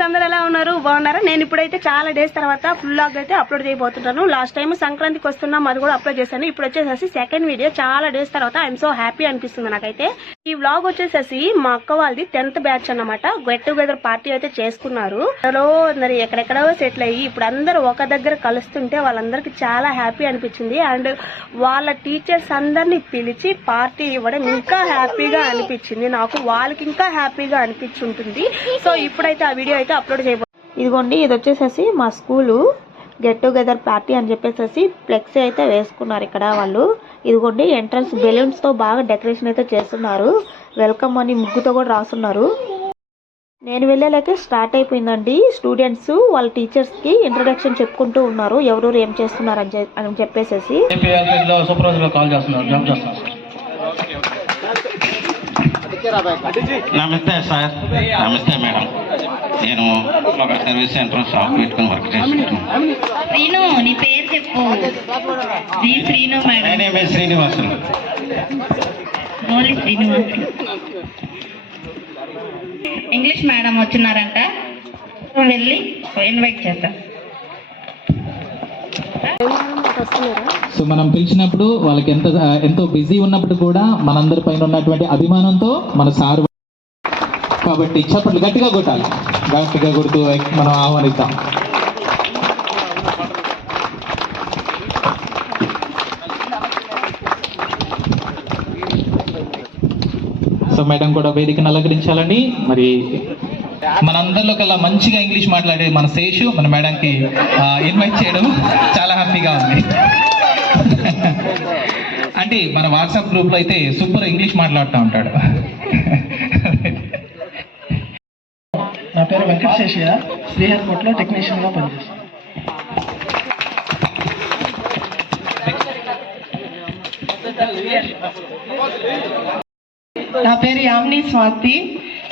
Friends, అందరూ ఎలా ఉన్నారు? బాగున్నారా? నేను ఇప్పుడైతే చాలా డేస్ తర్వాత ఫుల్ వ్లాగ్ అయితే అప్లోడ్ చేయబోతుంటాను. లాస్ట్ టైం సంక్రాంతికి వస్తున్నాం, అది కూడా అప్లోడ్ చేశాను. ఇప్పుడు వచ్చేసేసి సెకండ్ వీడియో. చాలా డేస్ తర్వాత ఐఎమ్ సో హ్యాపీ అనిపిస్తుంది నాకైతే. ఈ వ్లాగ్ వచ్చేసేసి మా అక్క వాళ్ళది 10th బ్యాచ్ అన్నమాట. గెట్ టుగెదర్ పార్టీ అయితే చేసుకున్నారు. మరి ఎక్కడెక్కడో సెటిల్ అయ్యి ఇప్పుడు అందరూ ఒక దగ్గర కలుస్తుంటే వాళ్ళందరికి చాలా హ్యాపీ అనిపించింది. అండ్ వాళ్ళ టీచర్స్ అందరినీ పిలిచి పార్టీ ఇవ్వడం ఇంకా హ్యాపీగా అనిపించింది నాకు. వాళ్ళకి ఇంకా హ్యాపీగా అనిపించుంటుంది. సో ఇప్పుడైతే ఆ వీడియో అయితే అప్లోడ్ చేయబోతుంది. ఇదిగోండి, ఇది వచ్చేసేసి మా స్కూలు గెట్ టుగెదర్ పార్టీ అని చెప్పేసి ఫ్లెక్సీ అయితే వేసుకున్నారు ఇక్కడ వాళ్ళు. ఇదిగోండి, ఎంట్రన్స్ బెలూన్స్ తో బాగా డెకరేషన్ అయితే చేస్తున్నారు. వెల్కమ్ అని ముగ్గుతో కూడా రాస్తున్నారు. నేను వెళ్ళలేక స్టార్ట్ అయిపోయిందండి. స్టూడెంట్స్ వాళ్ళ టీచర్స్ కి ఇంట్రొడక్షన్ చెప్పుకుంటూ ఉన్నారు, ఎవరెవరు ఏం చేస్తున్నారు అని చెప్పేసి. నమస్తే సార్. నమస్తే మేడం. నేను ఒక సర్వీస్ సెంటర్ షాప్ పెట్టుకుని వర్క్ చేస్తున్నాను. శ్రీను, నీ పేరు చెప్పు. శ్రీను మేడం. నేనే Srinivasulu. Only Srinivasulu. English madam వచ్చినారంట, వెళ్ళి ఇన్వైట్ చేద్దాం. సో మనం పిలిచినప్పుడు వాళ్ళకి ఎంతో బిజీ ఉన్నప్పుడు కూడా మనందరి పైన ఉన్నటువంటి అభిమానంతో మన సార్, కాబట్టి చప్పట్లు గట్టిగా కొట్టాలి. గట్టిగా కొడుతూ మనం ఆహ్వానిద్దాం. సో మేడం కూడా వేదికను అలంకరించాలని. మరి మనందరిలో కల్లా మంచిగా ఇంగ్లీష్ మాట్లాడే మన శేషు మన మేడంకి ఇన్వైట్ చేయడం చాలా హ్యాపీగా ఉంది. అంటే మన వాట్సాప్ గ్రూప్ లో అయితే సూపర్ ఇంగ్లీష్ మాట్లాడుతూ ఉంటాడు. నా పేరు వెంకటశేషయ్య, శ్రీహరికోటలో టెక్నీషియన్ గా పనిచేస్తాను. నా పేరు యామిని స్వాతి,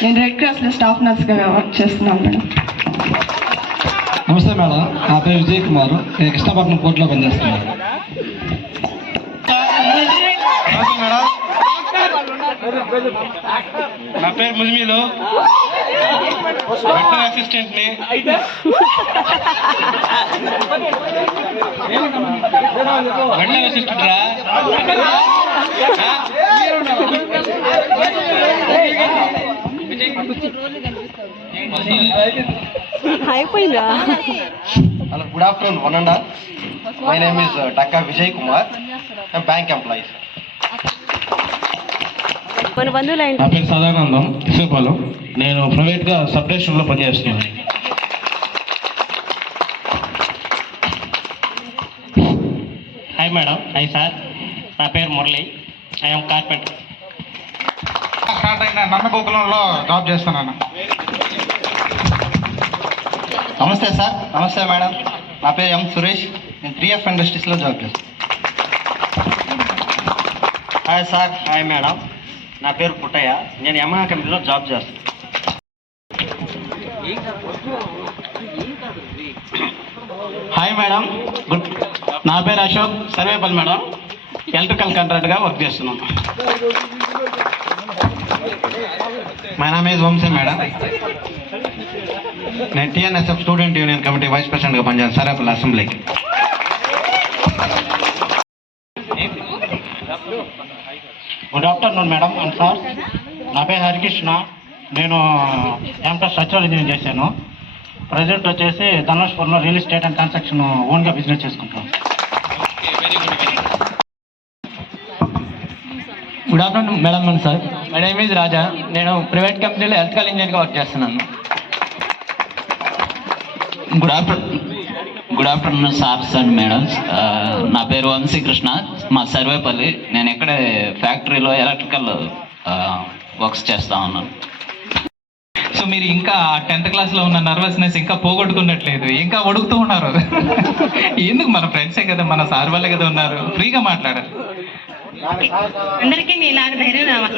నేను రెడ్ క్రాస్ లో స్టాఫ్ నర్స్ గా వర్క్ చేస్తున్నాను మేడం. నమస్తే మేడం, నా పేరు విజయ్ కుమార్, నేను కృష్ణపట్నం కోర్టులో పనిచేస్తున్నాను. నా పేరు ముజిమీలు, అసిస్టెంట్ ని. అసిస్టెంట్ రా. అయిపోయిందా? Hello, good afternoon, one and all. My name is Dr. Vijay Kumar. I'm bank employee. మన బంధువులు నా పేరు సదానందం ఇసుపాలు, నేను ప్రైవేట్ గా సబ్ స్టేషన్ లో పనిచేస్తున్నాను. Hi madam. హాయ్ సార్, నా పేరు మురళి, ఐఎమ్ కార్పెంటర్. స్టార్ట్ అయిన నన్నగోకులంలో జాబ్ చేస్తున్నాను. నమస్తే సార్. నమస్తే మేడం, నా పేరు ఎం సురేష్, నేను 3F ఇండస్ట్రీస్లో జాబ్ చేస్తాను. Hi sir. హాయ్ మేడం, నా పేరు పుట్టయ్య, నేను యమహా కంపెనీలో జాబ్ చేస్తాను. Hi madam, good. నా పేరు Ashok, Sarvepalli madam, electrical contract గా వర్క్ చేస్తున్నాను. My name is Vamsi madam, నేను TNSF student union committee vice ప్రెసిడెంట్గా పనిచేస్తాను సరేపల్లి అసెంబ్లీకి. Good afternoon madam and sir. నా పేరు హరికృష్ణ, నేను ఎంటెక్ స్ట్రక్చరల్ ఇంజనీరింగ్ చేశాను. ప్రజెంట్ వచ్చేసి ధనుష్పూర్లో రియల్ ఎస్టేట్ అండ్ కన్స్ట్రక్షన్ ఓన్గా బిజినెస్ చేసుకుంటాను. Good afternoon madam sir. My name is Raja, నేను ప్రైవేట్ కంపెనీలో ఎలక్ట్రికల్ ఇంజనీర్గా వర్క్ చేస్తున్నాను. Good afternoon sirs and madams. నా పేరు వంశీకృష్ణ, మా సర్వేపల్లి. నేను ఇక్కడే ఫ్యాక్టరీలో ఎలక్ట్రికల్ వర్క్స్ చేస్తా ఉన్నాను. సో మీరు ఇంకా 10th క్లాస్లో ఉన్న నర్వస్నెస్ ఇంకా పోగొట్టుకున్నట్లేదు, ఇంకా ఉడుకుతూ ఉన్నారు. ఎందుకు? మన ఫ్రెండ్సే కదా, మన సార్ వాళ్ళే కదా ఉన్నారు, ఫ్రీగా మాట్లాడారు. అందరికీ నీలాగా ధైర్యం రావాలి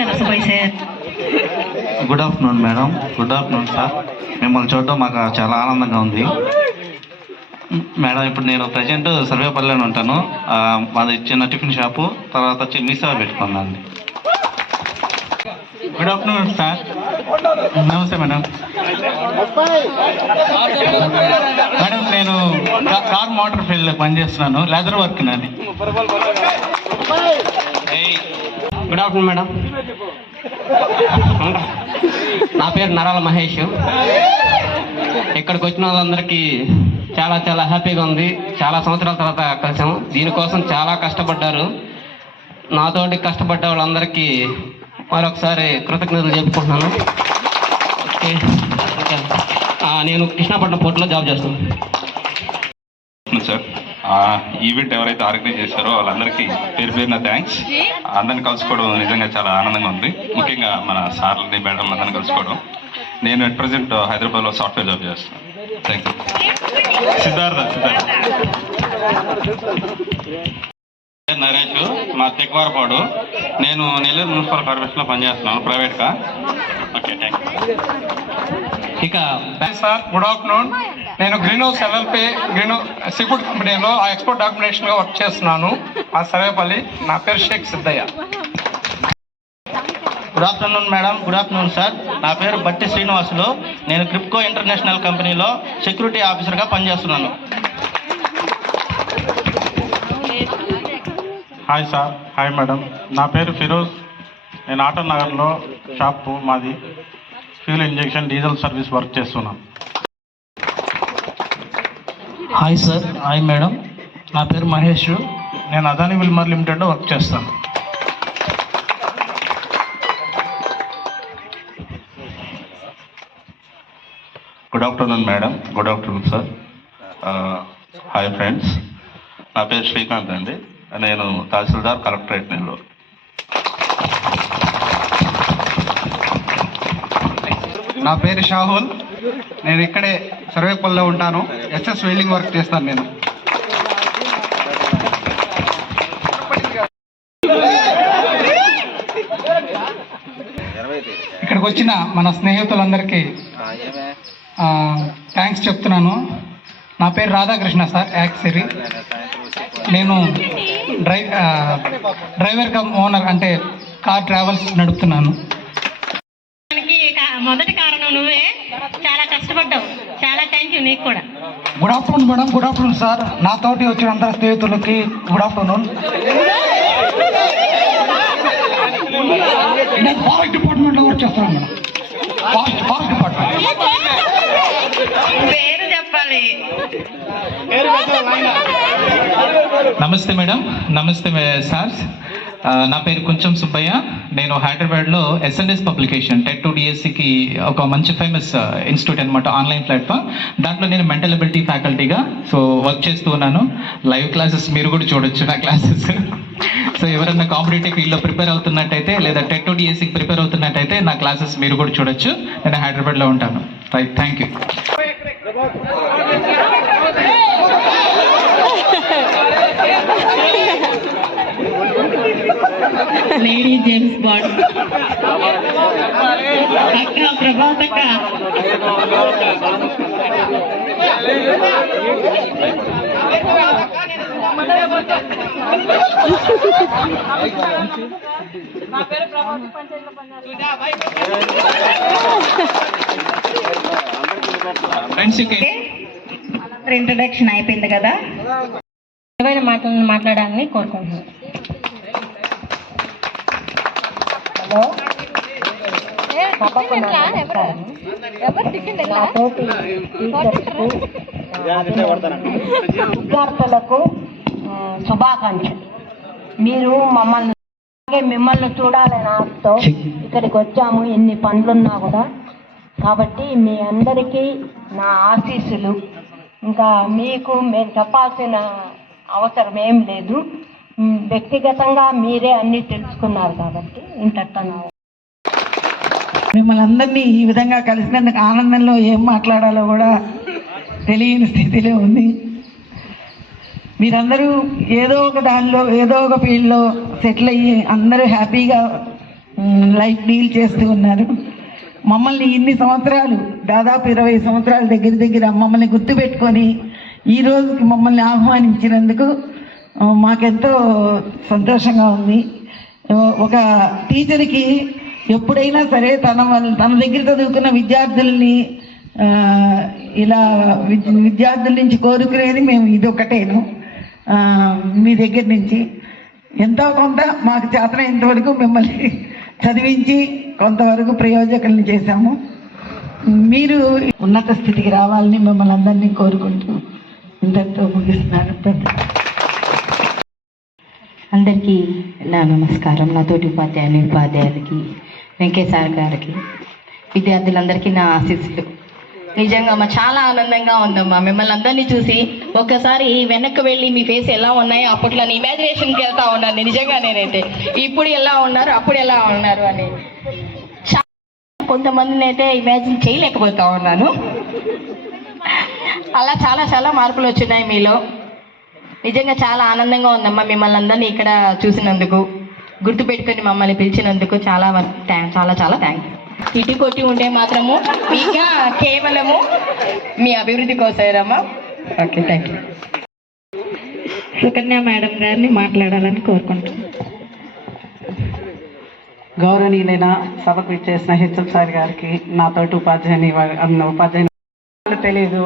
కదా Subbaiah sir. Good afternoon madam. Good afternoon sir. మిమ్మల్ని చూడడం మాకు చాలా ఆనందంగా ఉంది మేడం. ఇప్పుడు నేను ప్రజెంట్ సర్వేపల్లిలో ఉంటాను. మాది చిన్న టిఫిన్ షాపు, తర్వాత వచ్చి మీసేవ పెట్టుకున్నాను. Good afternoon sir. నమస్తే మేడం. మేడం నేను కార్ మోటార్ ఫీల్డ్లో పనిచేస్తున్నాను, లెదర్ వర్క్ నాది. Good afternoon madam. నా పేరు నరాల మహేష్. ఇక్కడికి వచ్చిన వాళ్ళందరికీ చాలా చాలా హ్యాపీగా ఉంది. చాలా సంవత్సరాల తర్వాత కలిసాము. దీనికోసం చాలా కష్టపడ్డారు. నాతోటి కష్టపడ్డ వాళ్ళందరికీ మరొకసారి కృతజ్ఞతలు చెప్పుకుంటున్నాను. ఓకే, నేను కృష్ణాపట్నం పోర్టులో జాబ్ చేస్తాను సార్. ఈవెంట్ ఎవరైతే ఆర్గనైజ్ చేశారో వాళ్ళందరికీ పేరు పేరున థ్యాంక్స్. అందరిని కలుసుకోవడం నిజంగా చాలా ఆనందంగా ఉంది. ముఖ్యంగా మన సార్లని మేడం అందరిని కలుసుకోవడం. నేను అట్ ప్రజెంట్ హైదరాబాద్లో సాఫ్ట్వేర్ జాబ్ చేస్తాను. Thank you. సిద్ధార్థ నరేష్, మా తెక్వారపాడు. నేను నెల్లూరు మున్సిపల్ కార్పొరేషన్లో పనిచేస్తున్నాను ప్రైవేట్గా. Okay, thank you. ఇక సార్ గుడ్ ఆఫ్టర్నూన్. నేను గ్రీన్ హౌస్ ఎల్ఎల్పి సీఫుడ్ కంపెనీలో ఆ ఎక్స్పోర్ట్ డాక్యుమెంటేషన్గా వర్క్ చేస్తున్నాను, ఆ సర్వేపల్లి. నా పేరు Shaik Siddaiah. Good afternoon madam. Good afternoon sir. నా పేరు బట్టి శ్రీనివాసులు. నేను క్రిప్కో ఇంటర్నేషనల్ కంపెనీలో సెక్యూరిటీ ఆఫీసర్గా పనిచేస్తున్నాను. Hi sir. Hi madam. నా పేరు ఫిరోజ్. నేను ఆటో నగర్లో షాపు మాది. Fuel injection diesel service work చేస్తున్నాను. Hi sir. Hi madam. నా పేరు మహేష్. నేను అదాని విల్మర్ లిమిటెడ్లో వర్క్ చేస్తాను. Good afternoon madam. Good afternoon sir. Hi friends. నా పేరు శ్రీకాంత్ అండి. నేను తహసీల్దార్ కలెక్టరేట్ నెల్లూరు. నా పేరు షాహుల్. నేను ఇక్కడే సర్వేపల్లిలో ఉంటాను. ఎస్ఎస్ వెల్డింగ్ వర్క్ చేస్తాను నేను. ఇక్కడికి వచ్చిన మన స్నేహితులందరికీ థ్యాంక్స్ చెప్తున్నాను. నా పేరు రాధాకృష్ణ సార్, యాక్సిరీ. నేను డ్రైవర్ కమ్ ఓనర్, అంటే కార్ ట్రావెల్స్ నడుపుతున్నాను. మొదటి కారణం నువ్వే. చాలా కష్టపడ్డావు. చాలా థ్యాంక్ యూ నీకు కూడా. Good afternoon madam. Good afternoon sir. నాతోటి వచ్చిన అందరి స్నేహితులకి గుడ్ ఆఫ్టర్నూన్. నేను ఫారెస్ట్ డిపార్ట్మెంట్లో వర్క్ చేస్తున్నాను మేడం. Forest department. పేరు చెప్పాలి. నమస్తే మేడం. నమస్తే సార్. నా పేరు కొంచెం సుబ్బయ్య. నేను హైదరాబాద్లో ఎస్ఎన్ఎస్ పబ్లికేషన్ టెట్ 2 డిఎస్సికి ఒక మంచి ఫేమస్ ఇన్స్టిట్యూట్ అనమాట, ఆన్లైన్ ప్లాట్ఫామ్. దాంట్లో నేను మెంటల్ ఎబిలిటీ ఫ్యాకల్టీగా వర్క్ చేస్తూ ఉన్నాను. లైవ్ క్లాసెస్ మీరు కూడా చూడొచ్చు నా క్లాసెస్. సో ఎవరన్నా కాంపిటేటివ్ ఫీల్డ్లో ప్రిపేర్ అవుతున్నట్టయితే లేదా టెట్ 2 డిఎస్సికి ప్రిపేర్ అవుతున్నట్టయితే నా క్లాసెస్ మీరు కూడా చూడొచ్చు. నేను హైదరాబాద్లో ఉంటాను. Right, thank you. Lady James bond అక్క ప్రభాతక్క. ఇంట్రడక్షన్ అయిపోయింది కదా. ఏవైనా మాటలను మాట్లాడాలని కోరుకుంటున్నాను. విద్యార్థులకు శుభాకాంక్షలు. మీరు మిమ్మల్ని చూడాలని ఆశతో ఇక్కడికి వచ్చాము, ఎన్ని పనులున్నా కూడా. కాబట్టి మీ అందరికీ నా ఆశీస్సులు. ఇంకా మీకు మేము చెప్పాల్సిన అవసరం ఏం లేదు. వ్యక్తిగతంగా మీరే అన్నీ తెలుసుకున్నారు కాబట్టి ఇంతటితో మిమ్మల్ని అందరినీ ఈ విధంగా కలిసినందుకు ఆనందంలో ఏం మాట్లాడాలో కూడా తెలియని స్థితిలో ఉంది. మీరందరూ ఏదో ఒక దానిలో ఏదో ఒక ఫీల్డ్లో సెటిల్ అయ్యి అందరూ హ్యాపీగా లైఫ్ డీల్ చేస్తూ ఉన్నారు. మమ్మల్ని ఇన్ని సంవత్సరాలు, దాదాపు 20 సంవత్సరాల దగ్గర మమ్మల్ని గుర్తుపెట్టుకొని ఈ రోజుకి మమ్మల్ని ఆహ్వానించినందుకు మాకెంతో సంతోషంగా ఉంది. ఒక టీచర్కి ఎప్పుడైనా సరే తన దగ్గర చదువుకున్న విద్యార్థుల్ని ఇలా విద్యార్థుల నుంచి కోరుకునేది మేము ఇదొకటేను. మీ దగ్గర నుంచి ఎంతో కొంత మాకు చేతనైనంత వరకు మిమ్మల్ని చదివించి కొంతవరకు ప్రయోజకులను చేశాము. మీరు ఉన్నత స్థితికి రావాలని మిమ్మల్ని అందరినీ కోరుకుంటూ ఇంతటితో ముగిస్తున్నాను. అందరికీ నా నమస్కారం. నాతోటి ఉపాధ్యాయులకి వెంకటేశ్వర గారికి, విద్యార్థులందరికీ నా ఆశీస్సులు. నిజంగా చాలా ఆనందంగా ఉందమ్మా మిమ్మల్ని అందరినీ చూసి. ఒక్కసారి వెనక్కి వెళ్ళి మీ ఫేస్ ఎలా ఉన్నాయో అప్పట్లో ఇమాజినేషన్కి వెళ్తా ఉన్నాను నిజంగా. నేనైతే ఇప్పుడు ఎలా ఉన్నారు అప్పుడు ఎలా ఉన్నారు అని కొంతమందిని అయితే ఇమాజిన్ చేయలేకపోతా ఉన్నాను. అలా చాలా చాలా మార్పులు వచ్చినాయి మీలో. నిజంగా చాలా ఆనందంగా ఉందమ్మా మిమ్మల్ని అందరినీ ఇక్కడ చూసినందుకు, గుర్తుపెట్టుకొని మమ్మల్ని పిలిచినందుకు చాలా చాలా చాలా థ్యాంక్స్. ఇటు కొట్టి ఉంటే మాత్రము ఇంకా కేవలము మీ అభివృద్ధి కోసమేనమ్మా. Okay, thank you. Sukanya madam గారిని మాట్లాడాలని కోరుకుంటున్నాను. గౌరవనీయులైన సభకు ఇచ్చేసిన హెచ్ఎం సార్ గారికి, నాతోటి ఉపాధ్యాయుని తెలియదు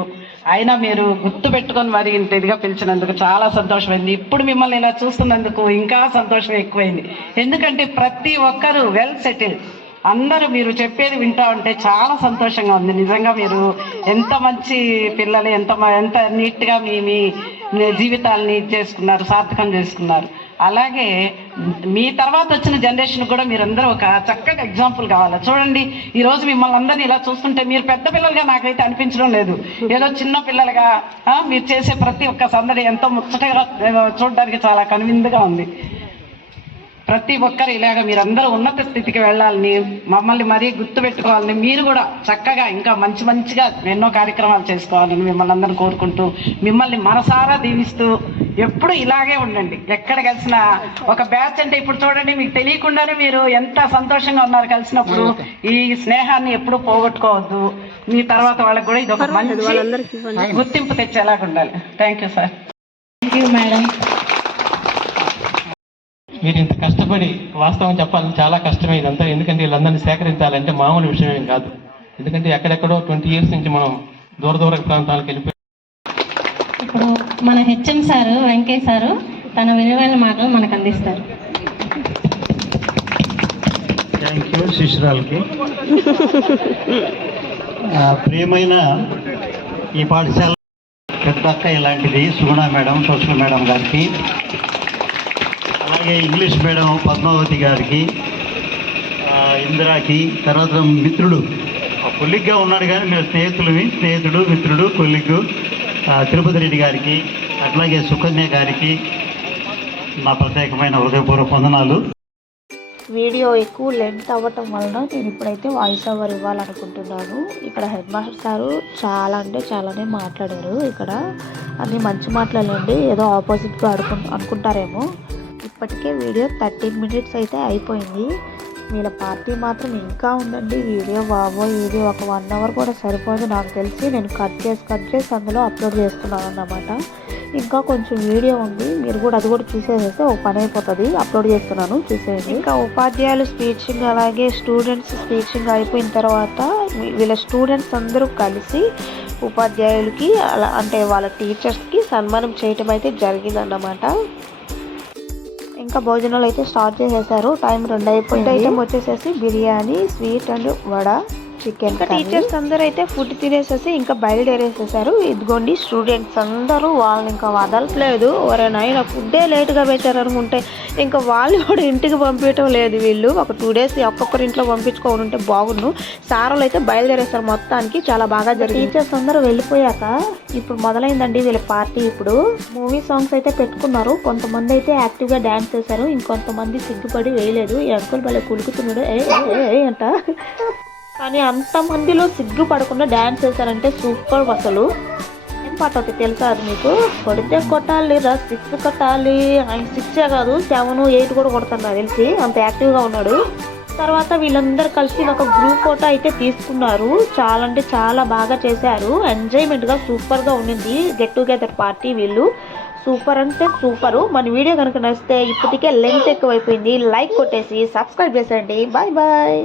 అయినా మీరు గుర్తు పెట్టుకొని మరి ఇంత ఇదిగా పిలిచినందుకు చాలా సంతోషమైంది. ఇప్పుడు మిమ్మల్ని ఇలా చూస్తున్నందుకు ఇంకా సంతోషం ఎక్కువైంది. ఎందుకంటే ప్రతి ఒక్కరూ వెల్ సెటిల్డ్, అందరూ మీరు చెప్పేది వింటా ఉంటే చాలా సంతోషంగా ఉంది. నిజంగా మీరు ఎంత మంచి పిల్లలు, ఎంత నీట్గా మీ జీవితాలని చేసుకున్నారు, సార్థకం చేసుకున్నారు. అలాగే మీ తర్వాత వచ్చిన జనరేషన్ కూడా మీరందరూ ఒక చక్కటి ఎగ్జాంపుల్ కావాలి. చూడండి, ఈరోజు మిమ్మల్ని అందరినీ ఇలా చూస్తుంటే మీరు పెద్ద పిల్లలుగా నాకైతే అనిపించడం లేదు. ఏదో చిన్న పిల్లలుగా మీరు చేసే ప్రతి ఒక్క సందడి ఎంతో ముచ్చటగా చూడడానికి చాలా కనువిందుగా ఉంది. ప్రతి ఒక్కరు ఇలాగ మీరందరూ ఉన్నత స్థితికి వెళ్ళాలని, మమ్మల్ని మరీ గుర్తుపెట్టుకోవాలని, మీరు కూడా చక్కగా ఇంకా మంచిగా ఎన్నో కార్యక్రమాలు చేసుకోవాలని మిమ్మల్ని అందరూ కోరుకుంటూ, మిమ్మల్ని మనసారా దీవిస్తూ ఎప్పుడు ఇలాగే ఉండండి. ఎక్కడ కలిసినా ఒక బ్యాచ్ అంటే ఇప్పుడు చూడండి, మీకు తెలియకుండానే మీరు ఎంత సంతోషంగా ఉన్నారు కలిసినప్పుడు. ఈ స్నేహాన్ని ఎప్పుడు పోగొట్టుకోవద్దు. మీ తర్వాత వాళ్ళకి కూడా ఇది ఒక మంచి గుర్తింపు తెచ్చేలాగా ఉండాలి. Thank you sir. Thank you madam. మీరు ఇంత కష్టపడి, వాస్తవం చెప్పాలంటే చాలా కష్టమే ఇదంతా. ఎందుకంటే వీళ్ళందరినీ సేకరించాలంటే మామూలు విషయం ఏం కాదు. ఎందుకంటే ఎక్కడెక్కడో 20 years నుంచి మనం దూర ప్రాంతాలకు వెళ్ళిపోయి. ఇప్పుడు మన హెచ్ఎం సారు వెంకయ్య సారు తన విలువైన మాటలు మనకు అందిస్తారు. థ్యాంక్ యూ శిష్యురాలకి. ప్రియమైన ఈ పాఠశాల పెద్ద అక్క ఇలాంటిది సుగుణ మేడం, సోషల్ మేడం గారికి, అలాగే ఇంగ్లీష్ మేడం పద్మావతి గారికి, ఇందిరాకి, తర్వాత మిత్రుడు కొలిగ్గా ఉన్నాడు కానీ మీరు స్నేహితుడు మిత్రుడు కొలిగ్గు తిరుపతి రెడ్డి గారికి, అట్లాగే సుకన్య గారికి నా ప్రత్యేకమైన హృదయపూర్వక వందనాలు. వీడియో ఎక్కువ లెంత్ అవ్వటం వలన నేను ఇప్పుడైతే వాయిస్ ఓవర్ ఇవ్వాలనుకుంటున్నాను. ఇక్కడ హెడ్ మాస్టర్ సారు చాలా అంటే చాలానే మాట్లాడారు. ఇక్కడ అన్ని మంచి మాట్లాడండి, ఏదో ఆపోజిట్గా అనుకుంటారేమో. ఇప్పటికే వీడియో 13 minutes అయితే అయిపోయింది. వీళ్ళ పార్టీ మాత్రం ఇంకా ఉందండి. వీడియో ఇది ఒక 1 hour కూడా సరిపోదు నాకు తెలిసి. నేను కట్ చేసి అందులో అప్లోడ్ చేస్తున్నాను అన్నమాట. ఇంకా కొంచెం వీడియో ఉంది, మీరు కూడా అది కూడా చూసేసేస్తే ఒక పని అయిపోతుంది. అప్లోడ్ చేస్తున్నాను, చూసేయండి. ఇంకా ఉపాధ్యాయులు స్పీచింగ్ అలాగే స్టూడెంట్స్ స్పీచింగ్ అయిపోయిన తర్వాత వీళ్ళ స్టూడెంట్స్ అందరూ కలిసి ఉపాధ్యాయులకి అలా అంటే వాళ్ళ టీచర్స్కి సన్మానం చేయటం అయితే జరిగిందన్నమాట. ఇంకా భోజనాలు అయితే స్టార్ట్ చేసేసారు. టైం 2 అయిపోయింది. ఐటమ్ వచ్చేసేసి biryani, sweet and vada, chicken. Teachers అందరూ అయితే ఫుడ్ తినేసేసి ఇంకా బయలుదేరేసేసారు. ఇదిగోండి స్టూడెంట్స్ అందరూ వాళ్ళని ఇంకా వదలట్లేదు. ఎవరైనా ఫుడ్డే లేట్గా పెట్టారు అనుకుంటే ఇంకా వాళ్ళు కూడా ఇంటికి పంపించడం లేదు. వీళ్ళు ఒక 2 days ఒక్కొక్కరి ఇంట్లో పంపించుకోవాలి ఉంటే బాగుండు. సార్లు అయితే బయలుదేరేస్తారు. మొత్తానికి చాలా బాగా జరిగింది. టీచర్స్ అందరూ వెళ్ళిపోయాక ఇప్పుడు మొదలైందండి వీళ్ళ పార్టీ. ఇప్పుడు మూవీ సాంగ్స్ అయితే పెట్టుకున్నారు. కొంతమంది అయితే యాక్టివ్గా డ్యాన్స్ చేశారు, ఇంకొంతమంది సిగ్గుపడి వేయలేదు. ఈ అంకుల్ భలే కులుకుతున్నాడు అంట. కానీ అంతమందిలో సిగ్గుపడకుండా డ్యాన్స్ చేశారంటే సూపర్. అసలు ఏం పాట అవుతుంది తెలుసా అది మీకు? కొడితే కొట్టాలి రా 6 కొట్టాలి. ఆయన 6 కాదు 7, 8 కూడా కొడతాను నాకు తెలిసి, అంత యాక్టివ్గా ఉన్నాడు. తర్వాత వీళ్ళందరూ కలిసి ఒక గ్రూప్ ఫోటో అయితే తీసుకున్నారు. చాలా అంటే చాలా బాగా చేశారు. ఎంజాయ్మెంట్గా సూపర్గా ఉండింది గెట్ టుగెదర్ పార్టీ. వీళ్ళు సూపర్ అంటే సూపరు. మన వీడియో కనుక నచ్చితే, ఇప్పటికే లెంత్ ఎక్కువైపోయింది, లైక్ కొట్టేసి సబ్స్క్రైబ్ చేసేయండి. Bye bye.